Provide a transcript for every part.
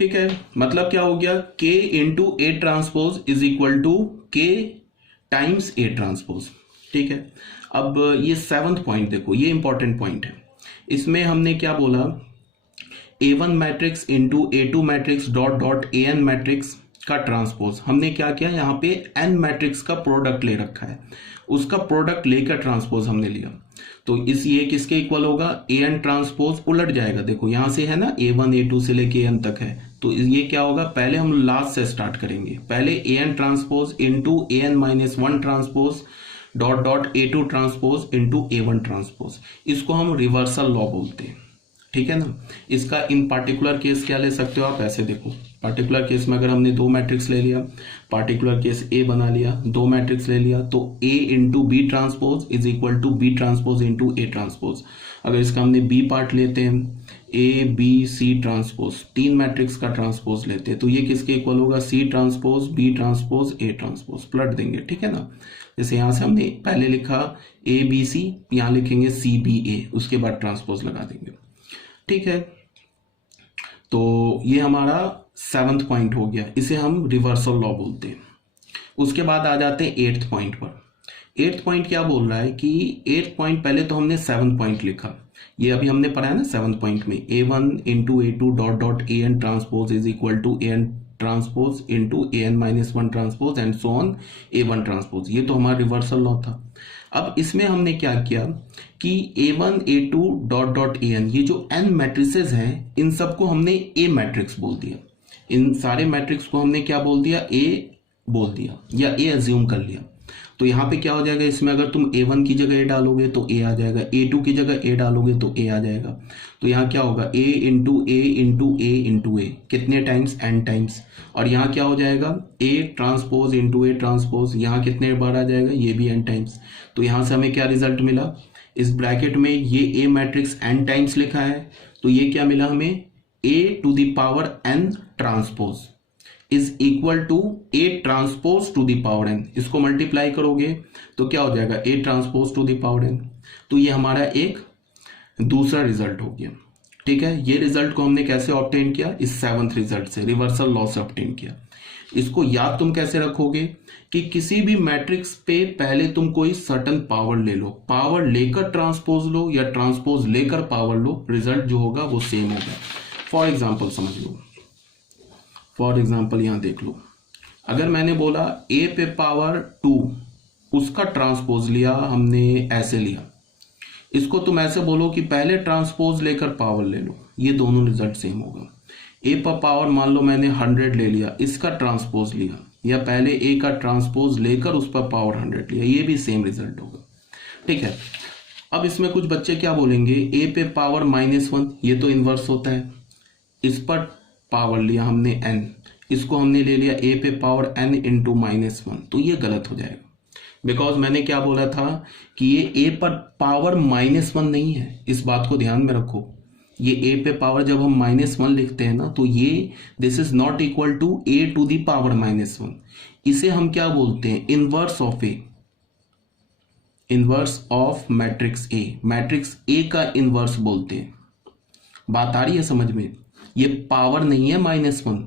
ठीक है, मतलब क्या हो गया, K into A transpose is equal to K times A transpose. ठीक है, अब ये 7th पॉइंट देखो, ये इंपॉर्टेंट पॉइंट है। इसमें हमने क्या बोला, A1 matrix into A2 matrix dot dot AN matrix का ट्रांसपोज। हमने क्या किया, यहाँ पे N मैट्रिक्स का प्रोडक्ट ले रखा है, उसका प्रोडक्ट लेकर ट्रांसपोज हमने लिया। तो इस ये किसके इक्वल होगा, AN ट्रांसपोज उलट जाएगा। देखो यहाँ से है ना, A1 A2 से लेके AN तक है, तो ये क्या होगा, पहले हम लास्ट से स्टार्ट करेंगे। पहले AN transpose into AN minus 1 transpose dot dot A2 transpose into A1 transpose. इसको हम रिवर्सल लॉ बोलते हैं। ठीक है ना, इसका इन पार्टिकुलर केस क्या ले सकते हो आप, ऐसे देखो, पार्टिकुलर केस में अगर हमने दो मैट्रिक्स ले लिया, पार्टिकुलर केस A बना लिया, दो मैट्रिक्स ले लिया, तो A into B transpose is equal to B transpose into A transpose. अगर इसका हमने बी पार्ट लेते हैं, A B C ट्रांसपोज, तीन मैट्रिक्स का ट्रांसपोज लेते हैं, तो ये किसके इक्वल होगा, C transpose B transpose A transpose, पलट देंगे। ठीक है ना, जैसे यहां से हमने पहले लिखा ABC, यहां लिखेंगे CBA, उसके बाद ट्रांसपोज लगा देंगे। ठीक है, तो ये हमारा 7th पॉइंट हो गया, इसे हम रिवर्सल लॉ बोलते हैं। उसके बाद आ जाते हैं 8th पॉइंट पर। 8th पॉइंट क्या बोल रहा है कि 8th पॉइंट, पहले तो हमने 7th पॉइंट लिखा, ये अभी हमने पढ़ा है ना 7th पॉइंट में, A1 into A2 dot dot AN transpose is equal to AN transpose into AN minus 1 transpose and so on A1 transpose. ये तो हमारा रिवर्सल लॉ था। अब इसमें हमने क्या किया कि A1 A2 dot dot AN, ये जो n मैट्रिसेस हैं, इन सबको हमने A मैट्रिक्स बोल दिया। इन सारे मैट्रिक्स को हमने क्या बोल दिया, A बोल दिया, या A अज्यूम कर लिया। तो यहाँ पे क्या हो जाएगा, इसमें अगर तुम A1 की जगह A डालोगे तो A आ जाएगा, A2 की जगह A डालोगे तो A आ जाएगा। तो यहाँ क्या होगा, A into A into A into A, कितने टाइम्स, n टाइम्स। और यहाँ क्या हो जाएगा, A transpose into A transpose, यहाँ कितने बार आ जाएगा, ये भी n टाइम्स। तो यहाँ से हमें क्या रिजल्ट मिला, इस ब्रैकेट में ये A मैट्रिक्स n टाइम्स लिखा है, तो ये क्या मिला हमें, A to the power n transpose is equal to A transpose to the power n। इसको मल्टीप्लाई करोगे तो क्या हो जाएगा, A transpose to the power n। तो ये हमारा एक दूसरा रिजल्ट हो गया। ठीक है, ये रिजल्ट को हमने कैसे ऑब्टेन किया, इस 7th रिजल्ट से, रिवर्सल लॉ से ऑब्टेन किया। इसको याद तुम कैसे रखोगे कि किसी भी मैट्रिक्स पे पहले तुम कोई सर्टन पावर ले लो, पावर लेकर ट्रांसपोज लो या ट्रांसपोज लेकर पावर लो, रिजल्ट जो होगा वो सेम होगा। फॉर एग्जाम्पल समझ लो, फॉर एग्जाम्पल यहां देख लो, अगर मैंने बोला A पे पावर 2, उसका ट्रांसपोज लिया हमने, ऐसे लिया, इसको तुम ऐसे बोलो कि पहले ट्रांसपोज लेकर पावर ले लो, ये दोनों रिजल्ट सेम होगा। A पर पावर मान लो मैंने 100 ले लिया, इसका ट्रांसपोज लिया, या पहले A का ट्रांसपोज लेकर उस पर पावर 100 लिया, ये भी सेम रिजल्ट होगा। ठीक है, अब इसमें कुछ बच्चे क्या बोलेंगे, A पे पावर -1, ये तो इनवर्स होता है, इस पर पावर लिया हमने n, इसको हमने ले लिया A पे पावर n इंटू -1, तो ये गलत हो जाएगा। बिकॉज मैंने क्या बोला था कि ये A पर पावर -1 नहीं है, इस बात को ध्यान में रखो। ये A पे पावर जब हम -1 लिखते हैं ना, तो ये this is not equal to A to the power -1। इसे हम क्या बोलते हैं, inverse of A, inverse of matrix A, matrix A का इनवर्स बोलते हैं। बात आ रही है समझ में, ये पावर नहीं है -1।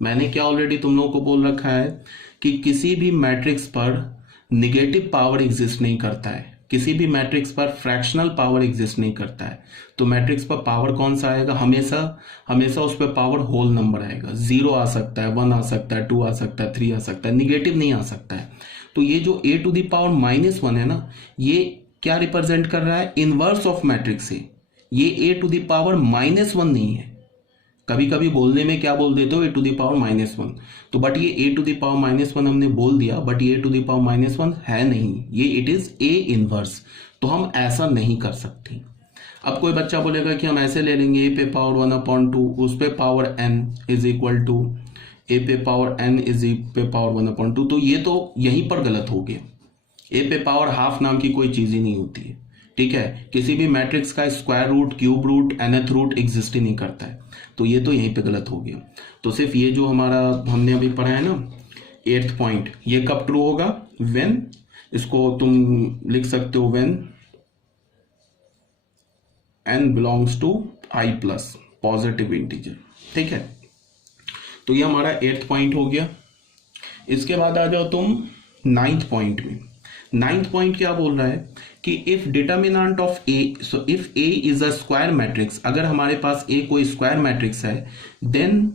मैंने क्या ऑलरेडी तुम लोगों को बोल रखा है कि किसी भी मैट्रिक्स पर निगेटिव पावर एग्जिस्ट नहीं करता है, किसी भी मैट्रिक्स पर फ्रैक्शनल पावर एग्जिस्ट नहीं करता है। तो मैट्रिक्स पर पावर कौन सा आएगा, हमेशा हमेशा उस पर पावर होल नंबर आएगा, 0 आ सकता है, 1 आ सकता है, 2 आ सकता है, 3 आ सकता है, निगेटिव नहीं आ सकता है। तो ये जो A टू द पावर -1 है ना, ये क्या रिप्रेजेंट कर रहा है, इनवर्स ऑफ मैट्रिक्स है। ये A टू द पावर -1 नहीं है। कभी कभी बोलने में क्या बोल देते हो, A टू द पावर -1, तो बट ये A टू द पावर -1 हमने बोल दिया, बट ये A टू द पावर -1 है नहीं, ये इट इज A इनवर्स। तो हम ऐसा नहीं कर सकते। अब कोई बच्चा बोलेगा कि हम ऐसे ले लेंगे, A पे पावर 1/2, उस पे power n is equal to A पे पावर n इज पे पावर 1/2, तो ये तो यहीं पर गलत हो गया। A पे पावर हाफ नाम की कोई चीज ही नहीं होती है। ठीक है, किसी भी मैट्रिक्स का square root, cube root, nth root exist ही नहीं करता है, तो ये तो यहीं पे गलत हो गया। तो सिर्फ ये जो हमारा हमने अभी पढ़ा है ना 8th पॉइंट, ये कब ट्रू होगा, व्हेन, इसको तुम लिख सकते हो when n belongs to i plus positive integer. ठीक है, तो ये हमारा 8th पॉइंट हो गया। इसके बाद आ जाओ तुम 9th पॉइंट में। 9th पॉइंट क्या बोल रहा है कि if determinant of A, so if A is a square matrix, अगर हमारे पास ए कोई स्क्वायर मैट्रिक्स है, then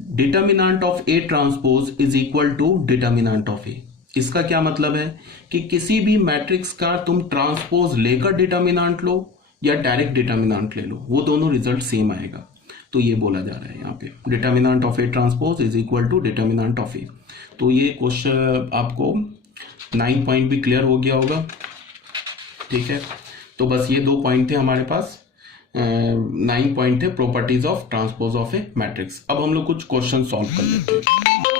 determinant of A transpose is equal to determinant of A. इसका क्या मतलब है कि किसी भी मैट्रिक्स का तुम ट्रांसपोज लेकर डिटर्मिनेंट लो या डायरेक्ट डिटर्मिनेंट ले लो, वो दोनों रिजल्ट सेम आएगा। तो ये बोला जा रहा है यहाँ पे determinant of A transpose is equal to determinant of A. तो ये क्वेश्चन आपको 9 पॉइंट भी क्लियर हो गया होगा, ठीक है। तो बस ये 2 पॉइंट थे हमारे पास, 9 पॉइंट थे properties of transpose of A matrix. अब हम लोग कुछ क्वेश्चन सॉल्व कर लेते हैं।